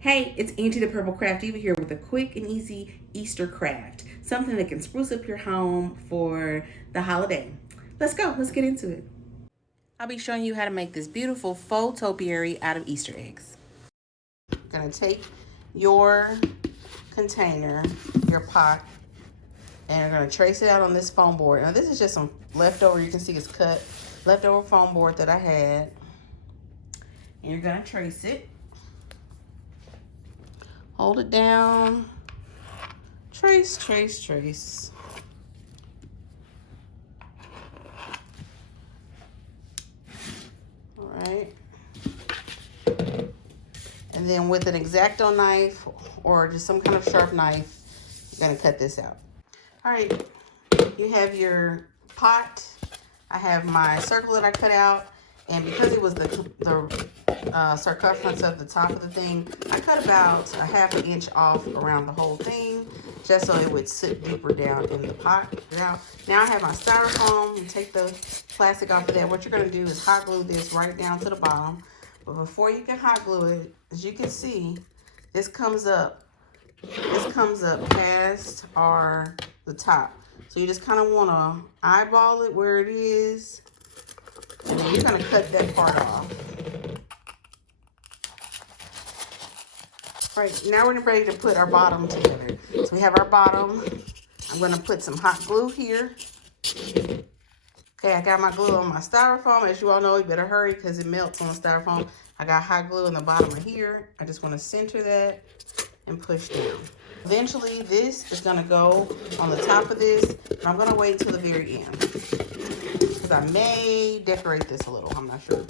Hey, it's Angie the Purple Craft Diva here with a quick and easy Easter craft. Something that can spruce up your home for the holiday. Let's go, let's get into it. I'll be showing you how to make this beautiful faux topiary out of Easter eggs. You're gonna take your container, your pot, and you're gonna trace it out on this foam board. Now this is just some leftover, you can see it's cut, leftover foam board that I had. And you're gonna trace it. Hold it down, trace, trace, trace. All right. And then with an X-Acto knife or just some kind of sharp knife, you're gonna cut this out. All right, you have your pot. I have my circle that I cut out, and because it was the circumference of the top of the thing, I cut about a ½ an inch off around the whole thing, just so it would sit deeper down in the pot. Now I have my styrofoam. You take the plastic off of that. What you're gonna do is hot glue this right down to the bottom. But before you can hot glue it, as you can see, this comes up past the top. So you just kind of want to eyeball it where it is, and then you're going to cut that part off. All right, now we're ready to put our bottom together. So we have our bottom. I'm going to put some hot glue here. Okay, I got my glue on my styrofoam. As you all know, you better hurry because it melts on the styrofoam. I got hot glue in the bottom of here. I just want to center that and push down. Eventually, this is going to go on the top of this, and I'm going to wait until the very end because I may decorate this a little. I'm not sure.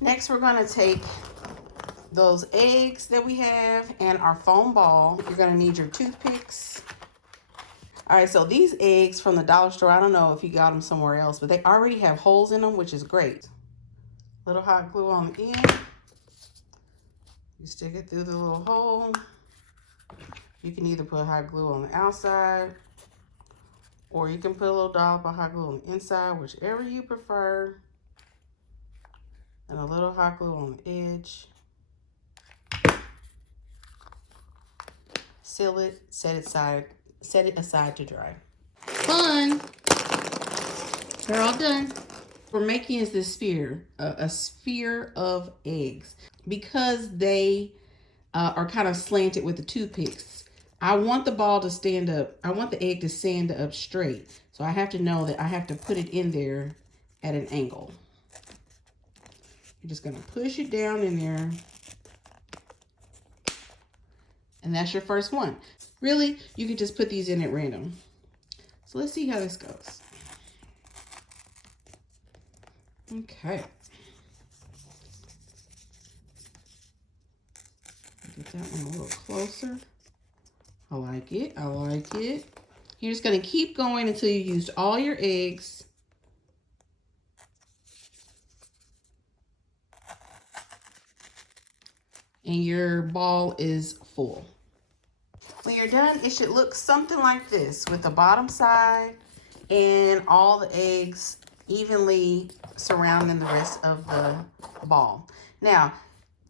Next, we're going to take those eggs that we have and our foam ball. You're going to need your toothpicks. All right, so these eggs from the dollar store, I don't know if you got them somewhere else, but they already have holes in them, which is great. Little hot glue on the end. You stick it through the little hole. You can either put hot glue on the outside, or you can put a little dollop of hot glue on the inside, whichever you prefer. And a little hot glue on the edge. Seal it, set it aside to dry. Fun! They're all done. What we're making is this sphere, a sphere of eggs. Because they are kind of slanted with the toothpicks, I want the ball to stand up. I want the egg to stand up straight. So I have to know that I have to put it in there at an angle. You're just gonna push it down in there. And that's your first one. Really, you can just put these in at random. So let's see how this goes. Okay. Get that one a little closer. I like it, I like it. You're just gonna keep going until you used all your eggs. And your ball is full. When you're done, it should look something like this with the bottom side and all the eggs evenly surrounding the rest of the ball. Now,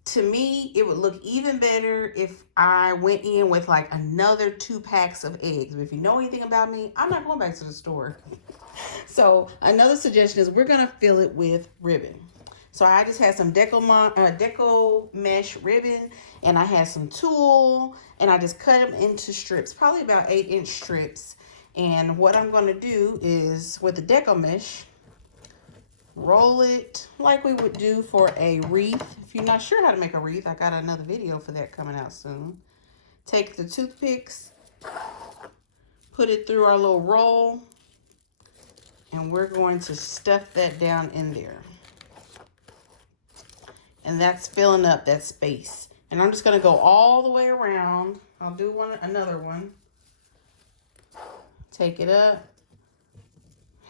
to me, it would look even better if I went in with like another 2 packs of eggs. But if you know anything about me, I'm not going back to the store. So another suggestion is we're going to fill it with ribbon. So I just had some deco mesh ribbon, and I had some tulle, and I just cut them into strips, probably about 8-inch strips. And what I'm going to do is with the deco mesh, roll it like we would do for a wreath. If you're not sure how to make a wreath, I got another video for that coming out soon. Take the toothpicks, put it through our little roll, and we're going to stuff that down in there. And that's filling up that space. And I'm just going to go all the way around. I'll do another one. Take it up.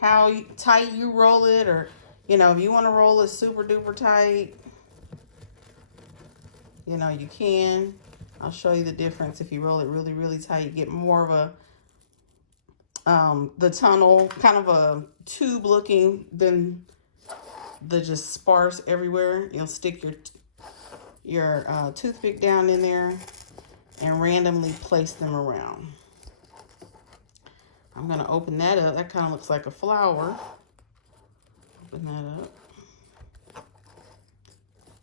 How tight you roll it, or you know, if you want to roll it super duper tight, you know, you can. I'll show you the difference. If you roll it really, really tight, you get more of a, the tunnel, kind of a tube looking than the just sparse everywhere. You'll stick your toothpick down in there and randomly place them around. I'm going to open that up. That kind of looks like a flower. Open that up.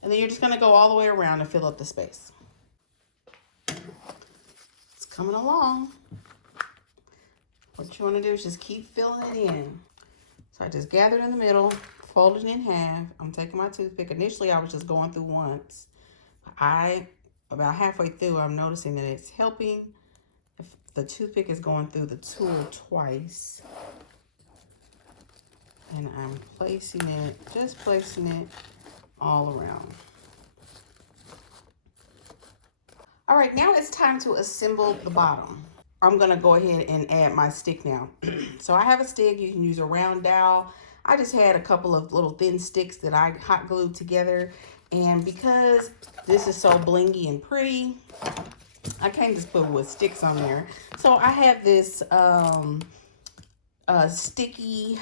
And then you're just going to go all the way around and fill up the space. It's coming along. What you want to do is just keep filling it in. So I just gathered in the middle, folded it in half. I'm taking my toothpick. Initially, I was just going through once. About halfway through, I'm noticing that it's helping if the toothpick is going through the tool twice. And I'm placing it, just placing it all around. All right, now it's time to assemble the bottom. I'm gonna go ahead and add my stick now. So I have a stick. You can use a round dowel. I just had a couple of little thin sticks that I hot glued together. And because this is so blingy and pretty, I can't just put wood sticks on there. So I have this sticky,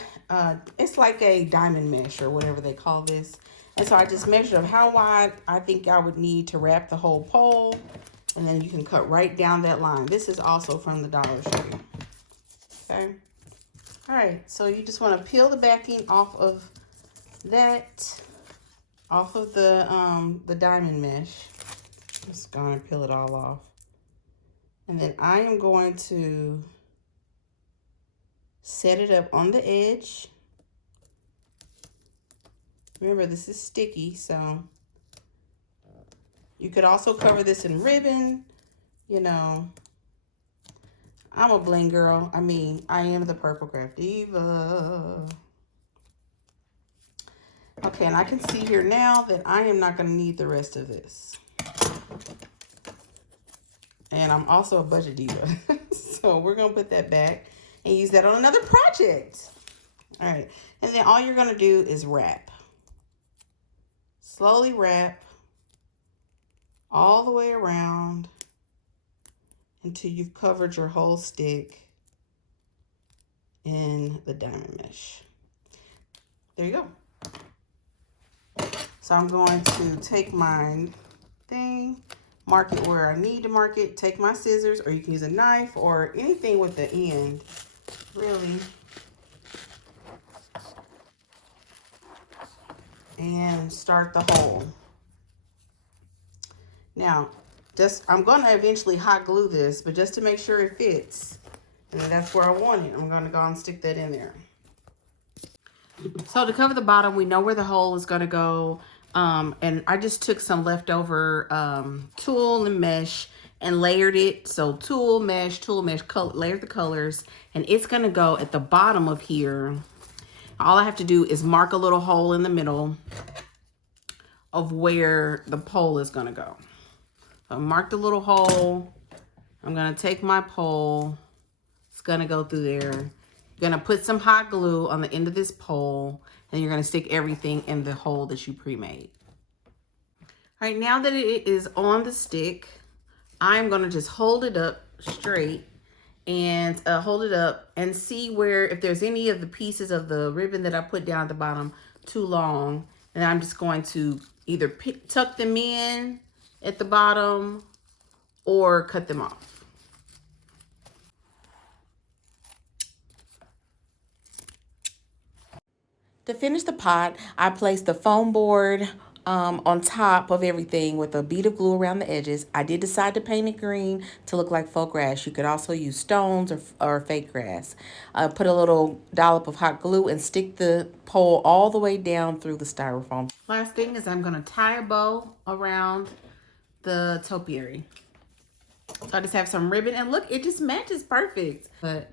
it's like a diamond mesh or whatever they call this. And so I just measured how wide I think I would need to wrap the whole pole. And then you can cut right down that line. This is also from the Dollar Tree. Okay. All right. So you just want to peel the backing off of that, off of the diamond mesh. Just going to peel it all off. And then I am going to set it up on the edge. Remember, this is sticky, so you could also cover this in ribbon. You know, I'm a bling girl. I mean, I am the Purple Craft Diva. Okay, and I can see here now that I am not going to need the rest of this. And I'm also a budget diva. So we're going to put that back and use that on another project. All right, and then all you're going to do is wrap. Slowly wrap all the way around until you've covered your whole stick in the diamond mesh. There you go. So I'm going to take my thing, mark it where I need to mark it, take my scissors, or you can use a knife or anything with the end, really. And start the hole. Now, I'm going to eventually hot glue this, but just to make sure it fits, and that's where I want it, I'm going to go and stick that in there. So to cover the bottom, we know where the hole is going to go. And I just took some leftover tulle and mesh and layered it. So tulle, mesh, layered the colors, and it's going to go at the bottom of here. All I have to do is mark a little hole in the middle of where the pole is going to go. So I marked a little hole. I'm going to take my pole. It's going to go through there. You're going to put some hot glue on the end of this pole, and you're going to stick everything in the hole that you pre-made. All right, now that it is on the stick, I'm going to just hold it up straight and hold it up and see where, if there's any of the pieces of the ribbon that I put down at the bottom too long, and I'm just going to either tuck them in at the bottom or cut them off. To finish the pot, I placed the foam board on top of everything with a bead of glue around the edges. I did decide to paint it green to look like faux grass. You could also use stones or fake grass. Put a little dollop of hot glue and stick the pole all the way down through the styrofoam. Last thing is I'm going to tie a bow around the topiary. So I just have some ribbon, and look, it just matches perfect. So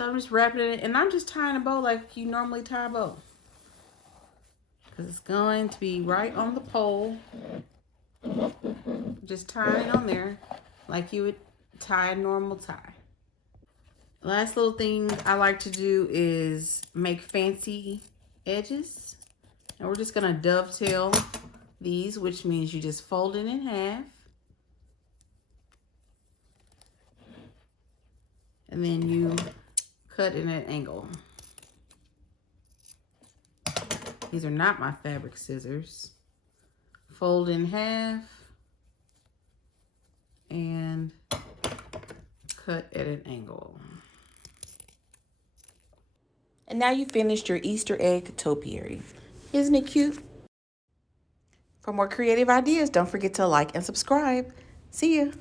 I'm just wrapping it, and I'm just tying a bow like you normally tie a bow. It's going to be right on the pole. Just tie it on there like you would tie a normal tie. Last little thing I like to do is make fancy edges. And we're just going to dovetail these, which means you just fold it in half. And then you cut in an angle. These are not my fabric scissors. Fold in half. cut at an angle. And now you finished your Easter egg topiary. Isn't it cute? For more creative ideas, don't forget to like and subscribe. See ya.